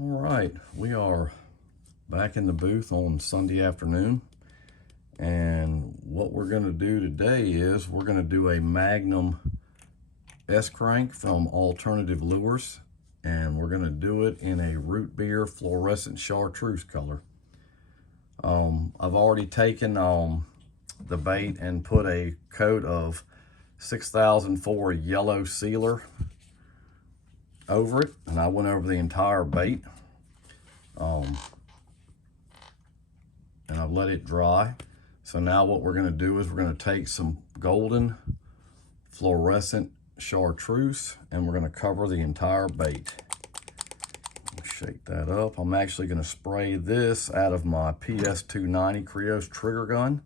All right, we are back in the booth on Sunday afternoon, and what we're going to do today is we're going to do a Magnum S-crank from Alternative Lures, and we're going to do it in a Rootbeer Fluorescent Chartreuse color. I've already taken the bait and put a coat of 6004 yellow sealer over it, and I went over the entire bait, and I've let it dry. So now what we're going to do is we're going to take some golden fluorescent chartreuse and we're going to cover the entire bait. Shake that up. I'm actually going to spray this out of my PS290 Chartreuse trigger gun.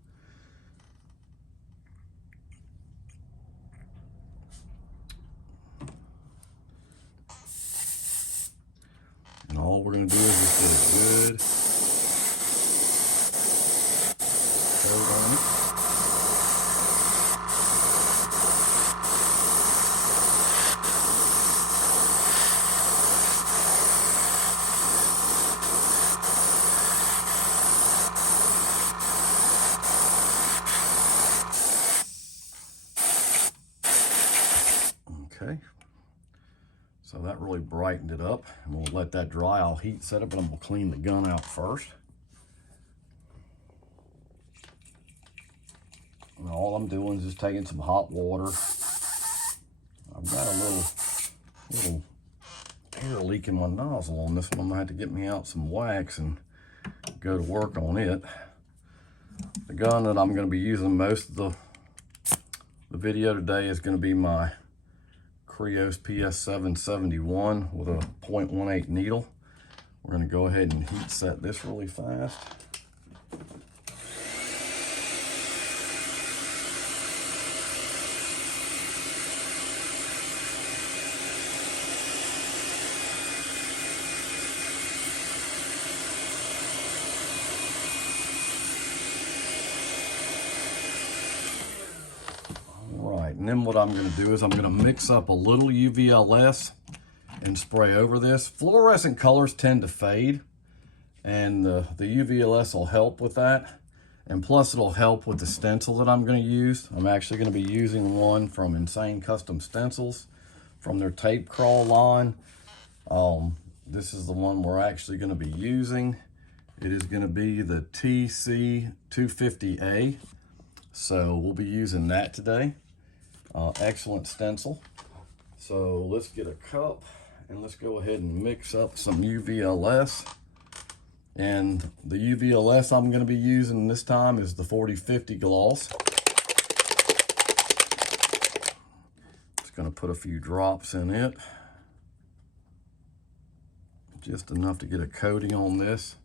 And all we're going to do is just get a good coat on it. Okay. So that really brightened it up, and we'll let that dry. I'll heat set it, but I'm gonna clean the gun out first. And all I'm doing is just taking some hot water. I've got a little air leak in my nozzle on this one. I'm gonna have to get me out some wax and go to work on it. The gun that I'm gonna be using most of the video today is gonna be my Chartreuse PS771 with a 0.18 needle. We're going to go ahead and heat set this really fast. And then what I'm going to do is I'm going to mix up a little UVLS and spray over this. Fluorescent colors tend to fade, and the UVLS will help with that. And plus it'll help with the stencil that I'm going to use. I'm actually going to be using one from Insane Custom Stencils from their tape crawl line. This is the one we're actually going to be using. It is going to be the TC250A. So we'll be using that today. Excellent stencil. So let's get a cup and let's go ahead and mix up some UVLS. And the UVLS I'm going to be using this time is the 4050 gloss. Just going to put a few drops in it. Just enough to get a coating on this.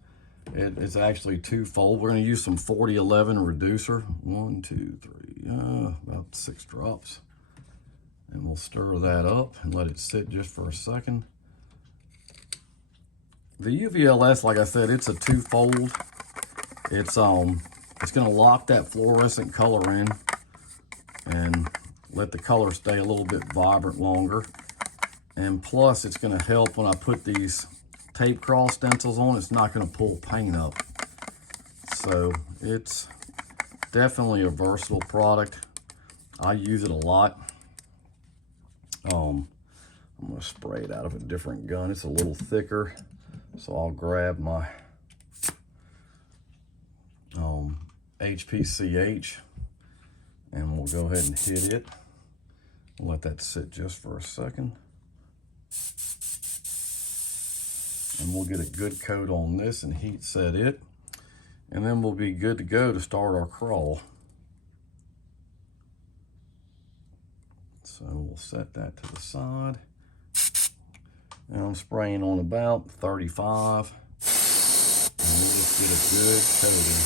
It's actually twofold. We're going to use some 4011 reducer. 1, 2, 3, about 6 drops. And we'll stir that up and let it sit just for a second. The UVLS, like I said, it's a twofold. It's going to lock that fluorescent color in and let the color stay a little bit vibrant longer. And plus, it's going to help when I put these tape crawl stencils on, it's not going to pull paint up. So it's definitely a versatile product. I use it a lot. I'm going to spray it out of a different gun. It's a little thicker, so I'll grab my HPCH and we'll go ahead and hit it. We'll let that sit just for a second. And we'll get a good coat on this and heat set it. And then we'll be good to go to start our crawl. So we'll set that to the side. And I'm spraying on about 35. And we'll just get a good coating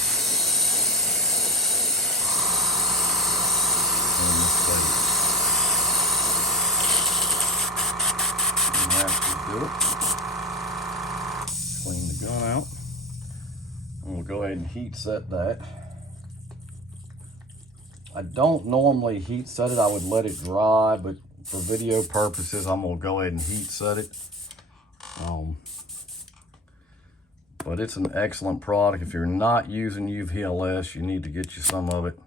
on this bait. And that should do it. Clean the gun out, and we'll go ahead and heat set that. I don't normally heat set it. I would let it dry, but for video purposes, I'm gonna go ahead and heat set it. but it's an excellent product. If you're not using UVLS, you need to get you some of it.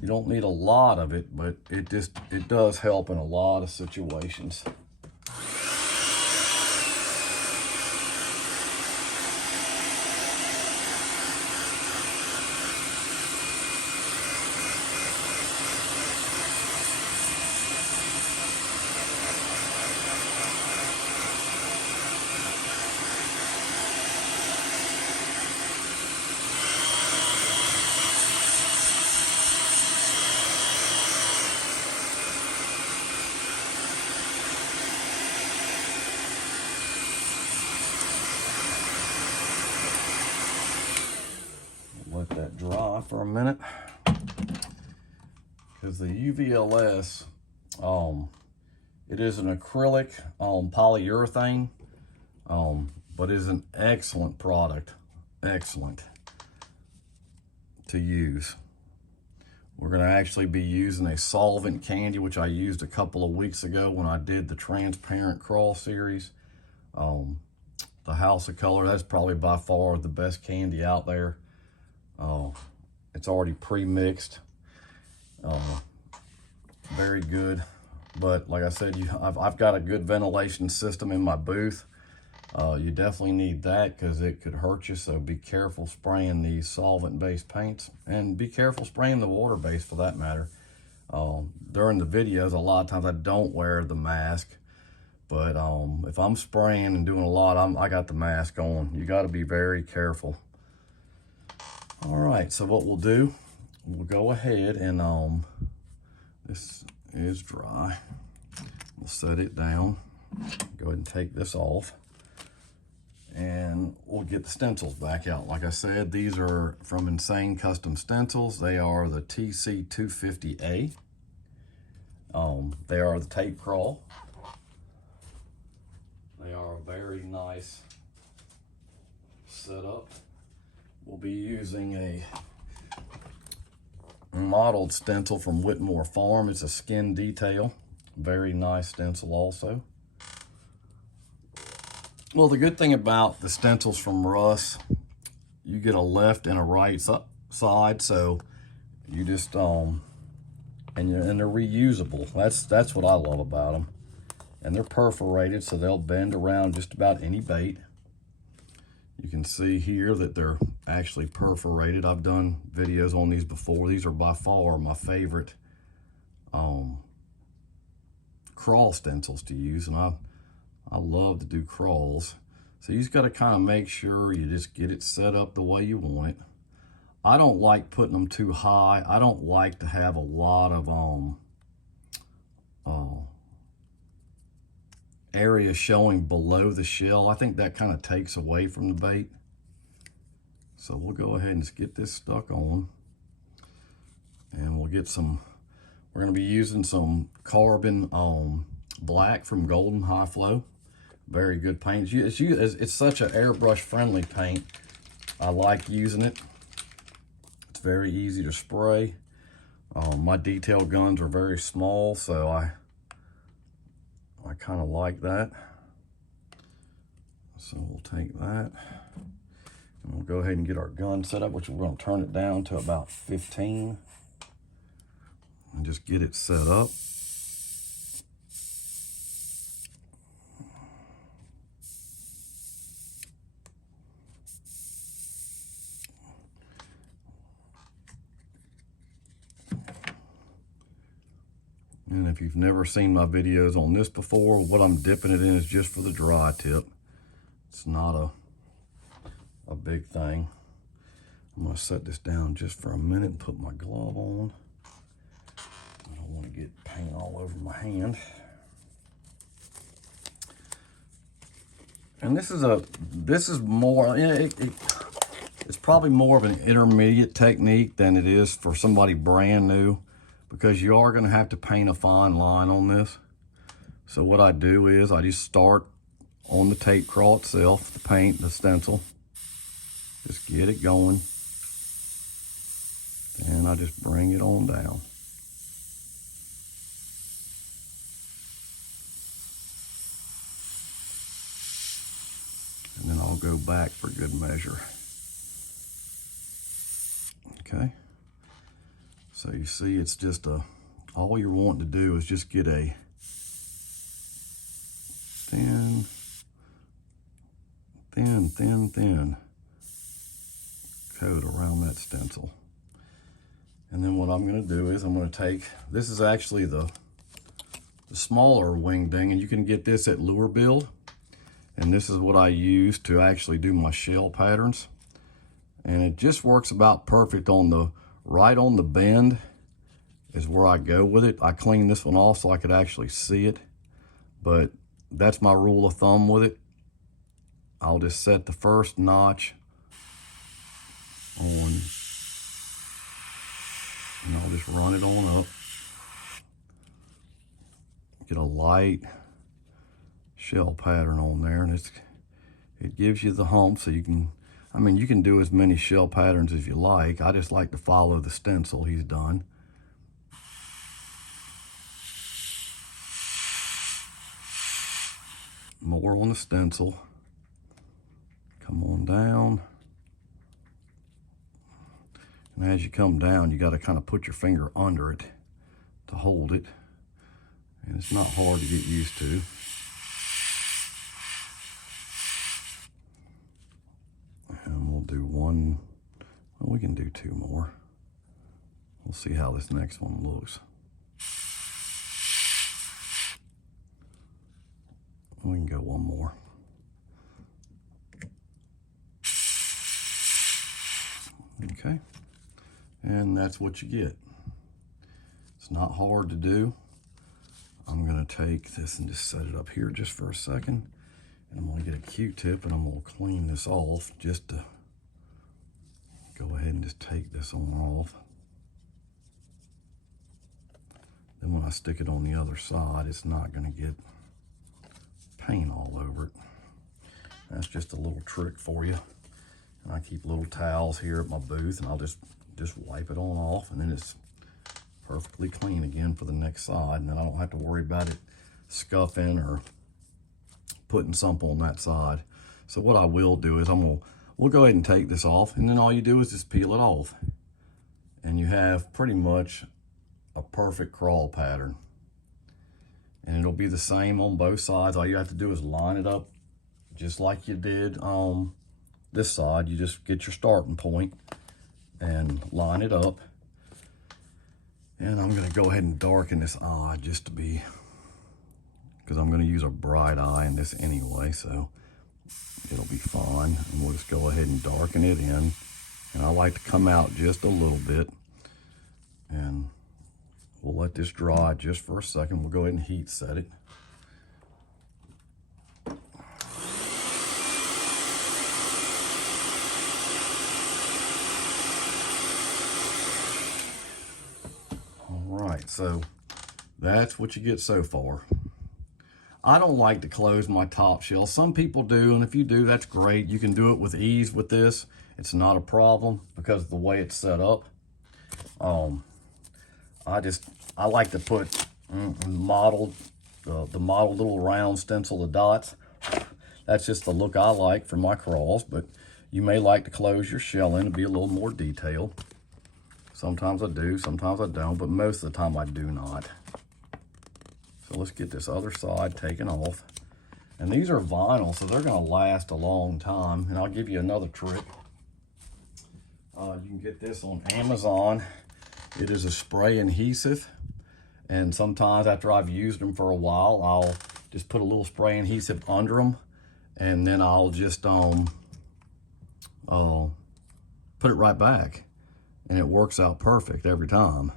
You don't need a lot of it, but it does help in a lot of situations. Let that dry for a minute, because the UVLS, it is an acrylic polyurethane, but is an excellent product, excellent to use. We're going to actually be using a solvent candy, which I used a couple of weeks ago when I did the transparent crawl series. The House of Color, that's probably by far the best candy out there. It's already pre-mixed, very good. But like I said, I've got a good ventilation system in my booth. You definitely need that because it could hurt you. So be careful spraying these solvent-based paints, and be careful spraying the water-based for that matter. During the videos, a lot of times I don't wear the mask, but if I'm spraying and doing a lot, I got the mask on. You got to be very careful. All right, so what we'll do, we'll go ahead and this is dry. We'll set it down. Go ahead and take this off, and we'll get the stencils back out. Like I said, these are from Insane Custom Stencils. They are the TC250A. They are the tape crawl. They are a very nice setup. We'll be using a modeled stencil from Whitmore Farm. It's a skin detail. Very nice stencil also. Well, the good thing about the stencils from Russ, you get a left and a right side, so you just and they're reusable. That's what I love about them. And they're perforated, so they'll bend around just about any bait. You can see here that they're actually perforated. I've done videos on these before. These are by far my favorite crawl stencils to use, and I love to do crawls. So you just got to kind of make sure you just get it set up the way you want it. I don't like putting them too high. I don't like to have a lot of area showing below the shell. I think that kind of takes away from the bait. So we'll go ahead and just get this stuck on, and we'll get some, we're going to be using some carbon black from Golden High Flow. Very good paint. It's such an airbrush friendly paint. I like using it. It's very easy to spray. My detail guns are very small, so I kind of like that. So we'll take that, and we'll go ahead and get our gun set up, which we're going to turn it down to about 15 and just get it set up. And if you've never seen my videos on this before, what I'm dipping it in is just for the dry tip. It's not a big thing. I'm gonna set this down just for a minute and put my glove on. I don't want to get paint all over my hand. And this is more, it's probably more of an intermediate technique than it is for somebody brand new, because you are going to have to paint a fine line on this. So what I do is I just start on the tape crawl itself, the paint, the stencil. Just get it going. And I just bring it on down. And then I'll I'll go back for good measure. Okay. So you see, it's just all you're wanting to do is just get a thin coat around that stencil. And then what I'm gonna do is I'm gonna take, this is actually the smaller wing ding, and you can get this at Lure Build. And this is what I use to actually do my shell patterns. And it just works about perfect on the, right on the bend is where I go with it. I cleaned this one off so I could actually see it, but that's my rule of thumb with it. I'll just set the first notch on, and I'll just run it on up. Get a light shell pattern on there, and it gives you the hump, so you can, I mean, you can do as many shell patterns as you like. I just like to follow the stencil he's done. More on the stencil. Come on down. And as you come down, you got to kind of put your finger under it to hold it. And it's not hard to get used to. And we'll do one, well, we can do two more. We'll see how this next one looks. We can go one more. Okay, and that's what you get. It's not hard to do. I'm gonna take this and just set it up here just for a second. And I'm gonna get a Q-tip and I'm gonna clean this off just to go ahead and just take this on off. Then when I stick it on the other side, it's not gonna get paint all over it. That's just a little trick for you. And I keep little towels here at my booth, and I'll just wipe it on off, and then it's perfectly clean again for the next side, and then I don't have to worry about it scuffing or putting something on that side. So what I will do is we'll go ahead and take this off, and then all you do is just peel it off. And you have pretty much a perfect crawl pattern. And it'll be the same on both sides. All you have to do is line it up just like you did on this side. You just get your starting point and line it up. And I'm gonna go ahead and darken this eye just to be, because I'm gonna use a bright eye in this anyway, so it'll be fine. And we'll just go ahead and darken it in. And I like to come out just a little bit. And we'll let this dry just for a second. We'll go ahead and heat set it. All right, so that's what you get so far. I don't like to close my top shell. Some people do, and if you do, that's great. You can do it with ease with this. It's not a problem because of the way it's set up. I like to put the model little round stencil, the dots. That's just the look I like for my crawls, but you may like to close your shell in to be a little more detailed. Sometimes I do, sometimes I don't, but most of the time I do not. So let's get this other side taken off. And these are vinyl, so they're gonna last a long time. And I'll give you another trick. You can get this on Amazon. It is a spray adhesive. And sometimes after I've used them for a while, I'll just put a little spray adhesive under them, and then I'll just put it right back. And it works out perfect every time.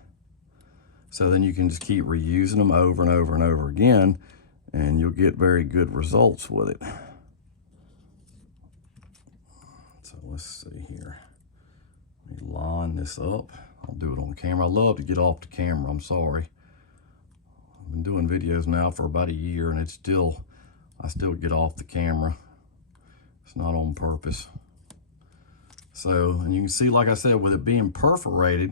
So then you can just keep reusing them over and over and over again, and you'll get very good results with it. So let's see here. Let me line this up. I'll do it on camera. I love to get off the camera, I'm sorry. I've been doing videos now for about a year, and I still get off the camera. It's not on purpose. So, and you can see, like I said, with it being perforated,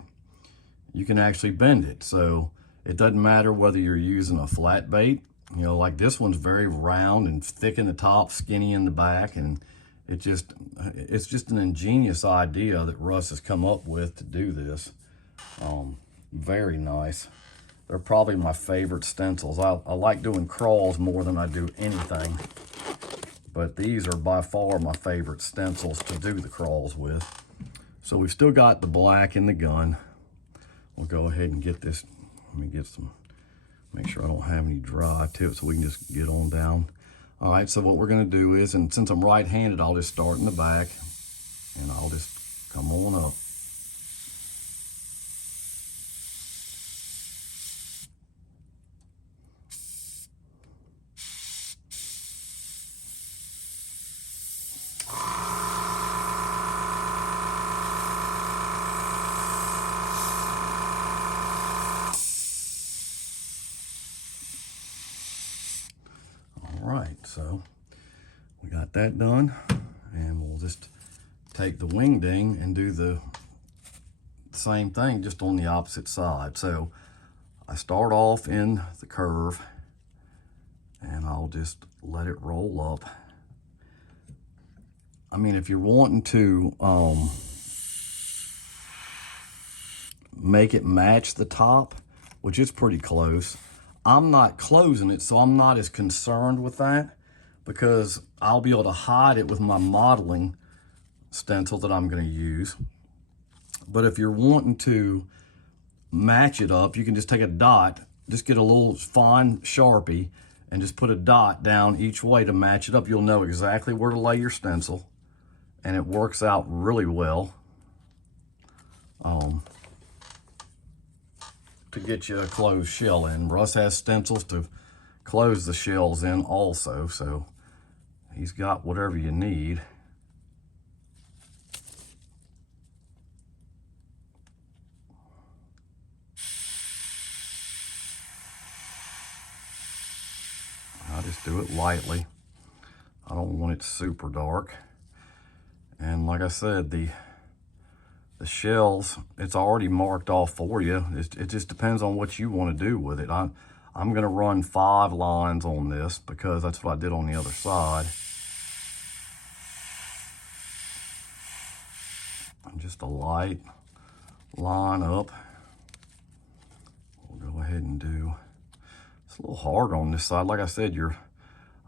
you can actually bend it. So it doesn't matter whether you're using a flat bait, you know, like this one's very round and thick in the top, skinny in the back, and it's just an ingenious idea that Russ has come up with to do this. Very nice. They're probably my favorite stencils. I like doing crawls more than I do anything, but these are by far my favorite stencils to do the crawls with. So we've still got the black in the gun. We'll go ahead and get this. Let me get some, make sure I don't have any dry tips so we can just get on down. All right, so what we're gonna do is, and since I'm right-handed, I'll just start in the back and I'll just come on up. So we got that done, and we'll just take the wingding and do the same thing, just on the opposite side. So I start off in the curve and I'll just let it roll up. I mean, if you're wanting to make it match the top, which is pretty close, I'm not closing it, so I'm not as concerned with that, because I'll be able to hide it with my modeling stencil that I'm going to use. But if you're wanting to match it up, you can just take a dot, just get a little fine Sharpie and just put a dot down each way to match it up. You'll know exactly where to lay your stencil, and it works out really well to get you a closed shell in. Russ has stencils to close the shells in also, so he's got whatever you need. I just do it lightly. I don't want it super dark. And like I said, the shells, it's already marked off for you. It just depends on what you want to do with it. I'm going to run 5 lines on this because that's what I did on the other side. And just a light line up. We'll go ahead and do, it's a little hard on this side. Like I said,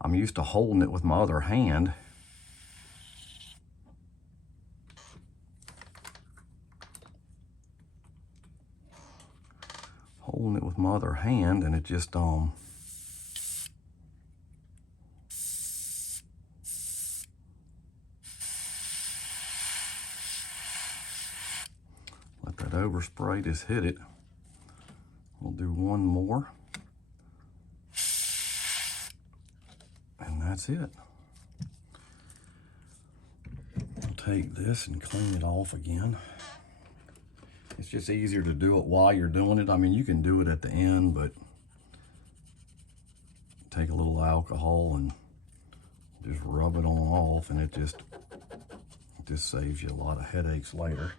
I'm used to holding it with my other hand. Holding it with my other hand, and it just let that overspray just hit it. We'll do one more, and that's it. I'll take this and clean it off again. It's just easier to do it while you're doing it. I mean, you can do it at the end, but take a little alcohol and just rub it on off, and it just saves you a lot of headaches later.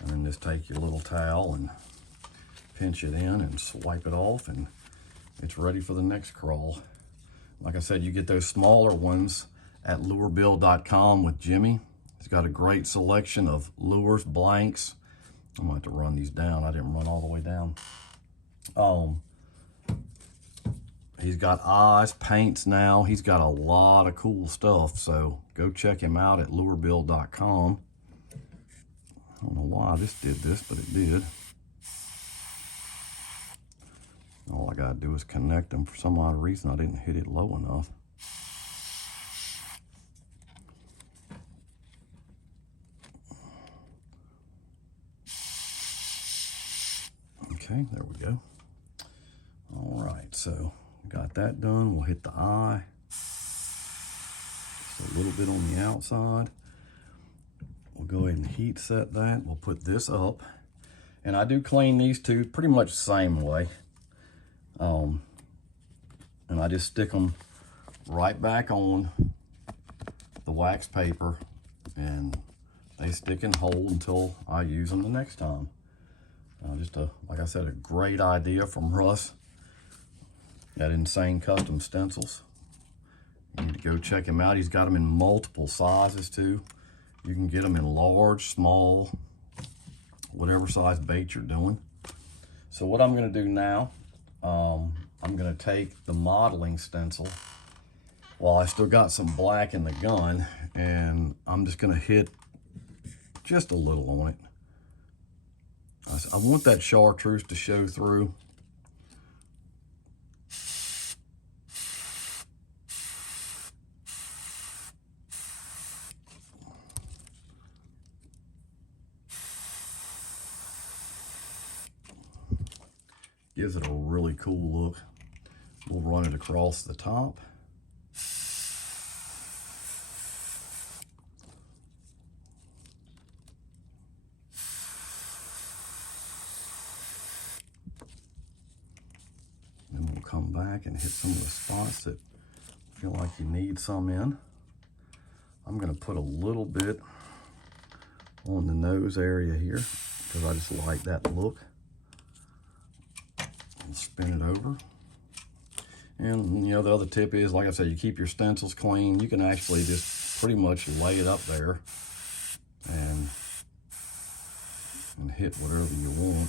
And then just take your little towel and pinch it in and swipe it off, and it's ready for the next crawl. Like I said, you get those smaller ones at lurebill.com with Jimmy. He's got a great selection of lures, blanks. I'm going to have to run these down. I didn't run all the way down. He's got eyes, paints now. He's got a lot of cool stuff, so go check him out at lurebill.com. I don't know why this did this, but it did. All I gotta do is connect them. For some odd reason, I didn't hit it low enough. Okay, there we go. All right, so got that done. We'll hit the eye. Just a little bit on the outside. We'll go ahead and heat set that. We'll put this up. And I do clean these two pretty much the same way. And I just stick them right back on the wax paper, and they stick and hold until I use them the next time. Just like I said, a great idea from Russ at Insane Custom Stencils. You need to go check him out. He's got them in multiple sizes too. You can get them in large, small, whatever size bait you're doing. So what I'm going to do now, I'm going to take the modeling stencil. Well, I still got some black in the gun, and I'm just going to hit just a little on it. I want that chartreuse to show through. Gives it a really cool look. We'll run it across the top. Then we'll come back and hit some of the spots that feel like you need some in. I'm going to put a little bit on the nose area here because I just like that look. And spin it over. And you know, the other tip is, like I said, you keep your stencils clean. You can actually just pretty much lay it up there and hit whatever you want.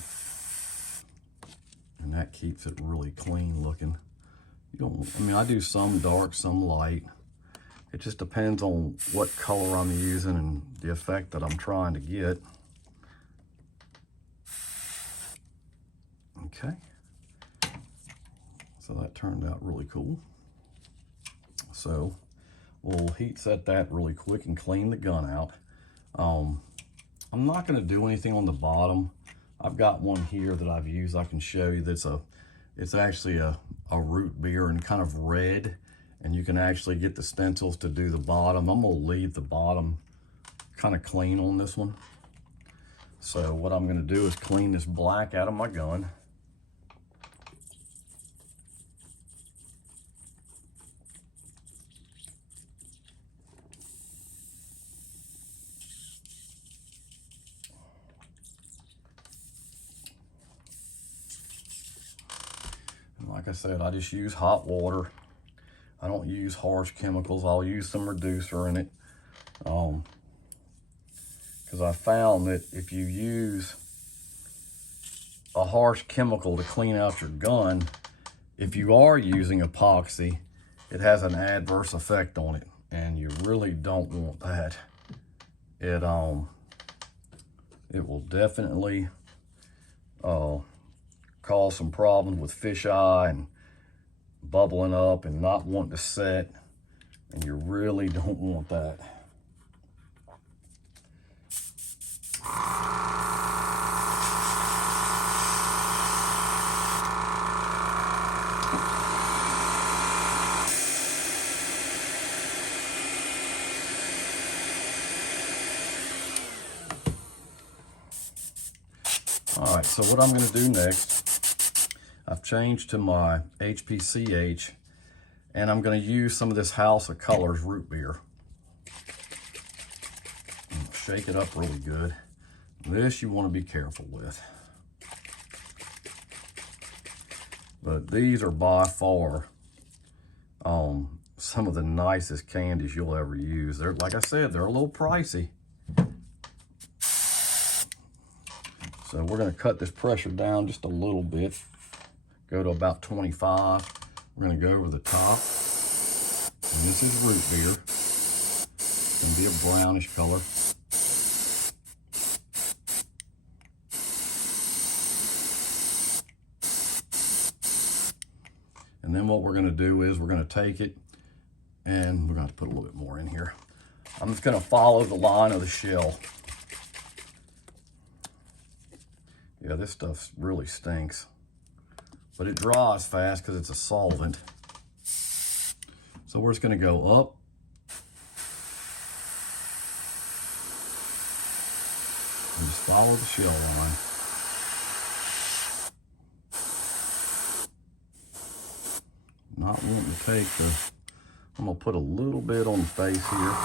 And that keeps it really clean looking. You don't, I mean, I do some dark, some light. It just depends on what color I'm using and the effect that I'm trying to get. Okay. So that turned out really cool. So we'll heat set that really quick and clean the gun out. I'm not going to do anything on the bottom. I've got one here that I've used. I can show you. It's actually a root beer and kind of red, and you can actually get the stencils to do the bottom. I'm going to leave the bottom kind of clean on this one. So what I'm going to do is clean this black out of my gun. Like I said, I just use hot water. I don't use harsh chemicals. I'll use some reducer in it. Because I found that if you use a harsh chemical to clean out your gun, if you are using epoxy, it has an adverse effect on it, and you really don't want that. It will definitely cause some problems with fisheye and bubbling up and not wanting to set, and you really don't want that. All right, so what I'm going to do next, I've changed to my HPCH, and I'm going to use some of this House of Colors root beer. Shake it up really good. This you want to be careful with. But these are by far some of the nicest candies you'll ever use. They're, like I said, they're a little pricey. So we're going to cut this pressure down just a little bit. Go to about 25. We're going to go over the top. And this is root beer. It's going to be a brownish color. And then what we're going to do is we're going to take it, and we're going to put a little bit more in here. I'm just going to follow the line of the shell. Yeah, this stuff really stinks. But it dries fast because it's a solvent. So we're just going to go up. And just follow the shell line. Not wanting to take the, I'm going to put a little bit on the face here.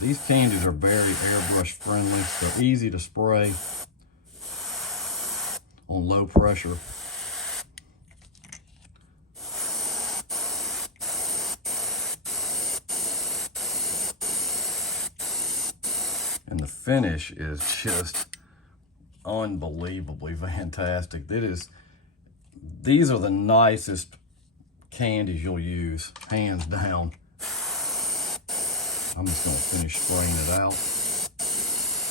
These candies are very airbrush friendly. They're easy to spray on low pressure. And the finish is just unbelievably fantastic. These are the nicest candies you'll use, hands down. I'm just gonna finish spraying it out.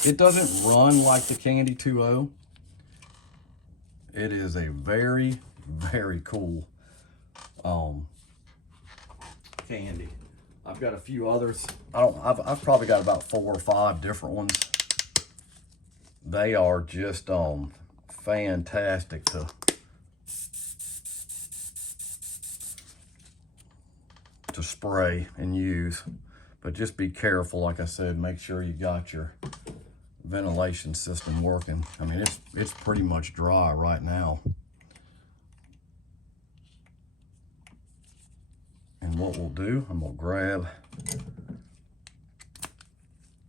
It doesn't run like the Candy 2.0. It is a very, very cool candy. I've got a few others. I've probably got about 4 or 5 different ones. They are just fantastic to spray and use. But just be careful, like I said, make sure you got your ventilation system working. I mean, it's pretty much dry right now. And what we'll do, I'm gonna grab,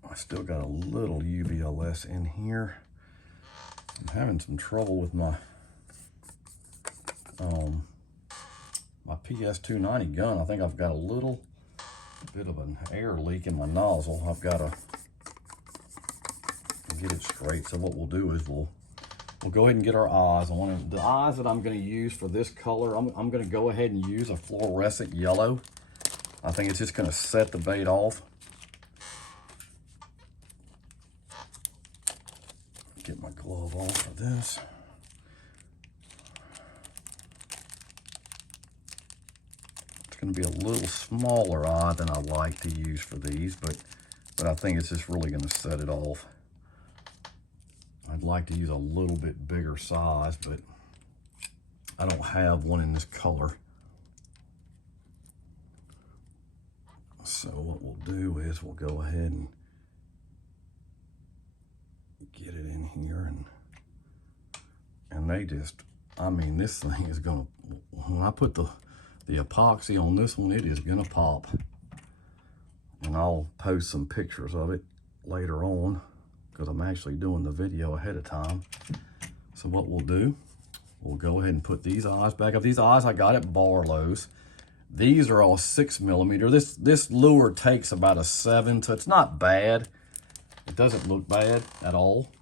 I still got a little UVLS in here. I'm having some trouble with my my PS290 gun. I think I've got a little bit of an air leak in my nozzle. I've got to get it straight. So what we'll do is we'll go ahead and get our eyes. The eyes that I'm going to use for this color, I'm going to go ahead and use a fluorescent yellow. I think it's just going to set the bait off. Get my glove off for this. Going to be a little smaller eye than I like to use for these, but I think it's just really going to set it off. I'd like to use a little bit bigger size, but I don't have one in this color. So what we'll do is we'll go ahead and get it in here, and they just, I mean, this thing is going to, when I put the epoxy on this one, it is gonna pop. And I'll post some pictures of it later on because I'm actually doing the video ahead of time. So what we'll do, we'll go ahead and put these eyes back up. These eyes I got at Barlow's. These are all 6mm. This lure takes about a 7, so it's not bad. It doesn't look bad at all.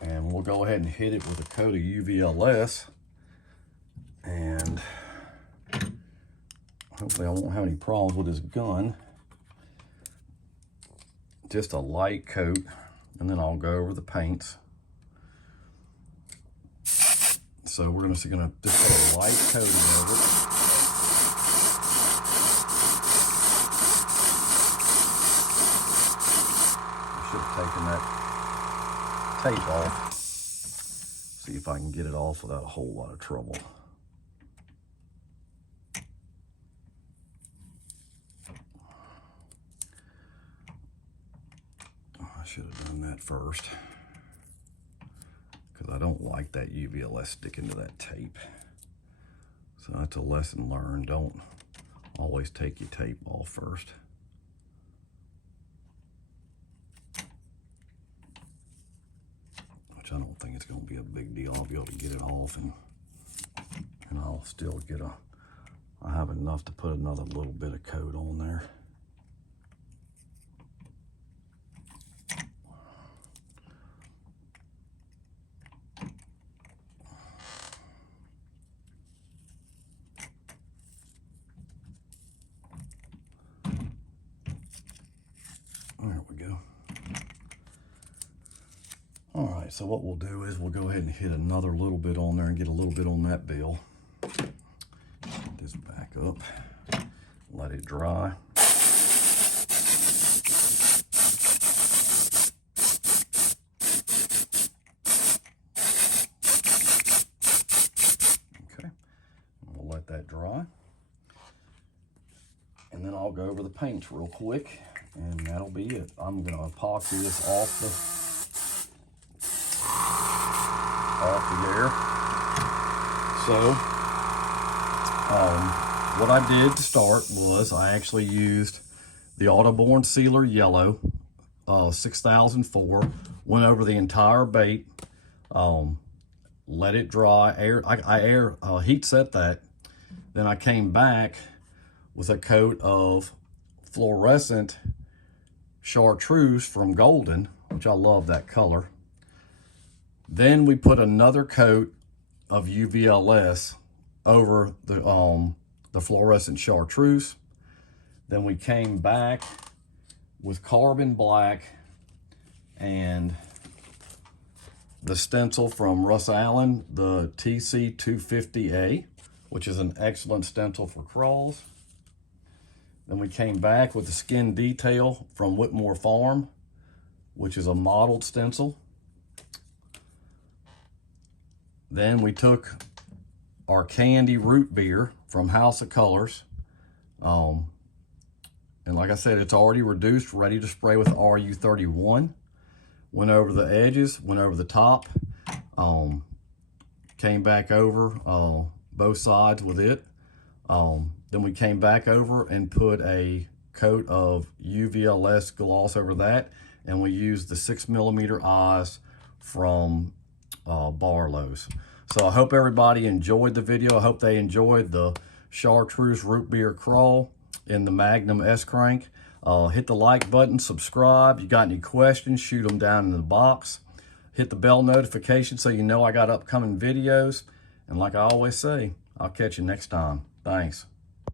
And we'll go ahead and hit it with a coat of UVLS. And hopefully I won't have any problems with this gun. Just a light coat, and then I'll go over the paints. So we're just gonna put a light coating over it. I should have taken that tape off. See if I can get it off without a whole lot of trouble. I should have done that first, because I don't like that UVLS sticking to that tape. So that's a lesson learned. Don't always take your tape off first. Which I don't think it's going to be a big deal. I'll be able to get it off, and I'll still get I have enough to put another little bit of coat on there. There we go. All right, so what we'll do is we'll go ahead and hit another little bit on there and get a little bit on that bill. Put this back up, let it dry. Okay, we'll let that dry. And then I'll go over the paints real quick, and that'll be it. I'm gonna epoxy this off the air. So what I did to start was I actually used the Autoborn Sealer Yellow 6004, went over the entire bait, let it dry, I heat set that. Then I came back with a coat of Fluorescent Chartreuse from Golden, which I love that color. Then we put another coat of UVLS over the Fluorescent Chartreuse. Then we came back with Carbon Black and the stencil from Russ Allen, the TC250A, which is an excellent stencil for crawls. Then we came back with the Skin Detail from Whitmore Farm, which is a modeled stencil. Then we took our Candy Rootbeer from House of Colors. And like I said, it's already reduced, ready to spray with RU31. Went over the edges, went over the top, came back over both sides with it. Then we came back over and put a coat of UVLS gloss over that, and we used the 6mm eyes from Barlow's. So I hope everybody enjoyed the video. I hope they enjoyed the Chartreuse Rootbeer Crawl in the Magnum S-Crank. Hit the like button, subscribe. You got any questions, shoot them down in the box. Hit the bell notification so you know I got upcoming videos. And like I always say, I'll catch you next time. Thanks.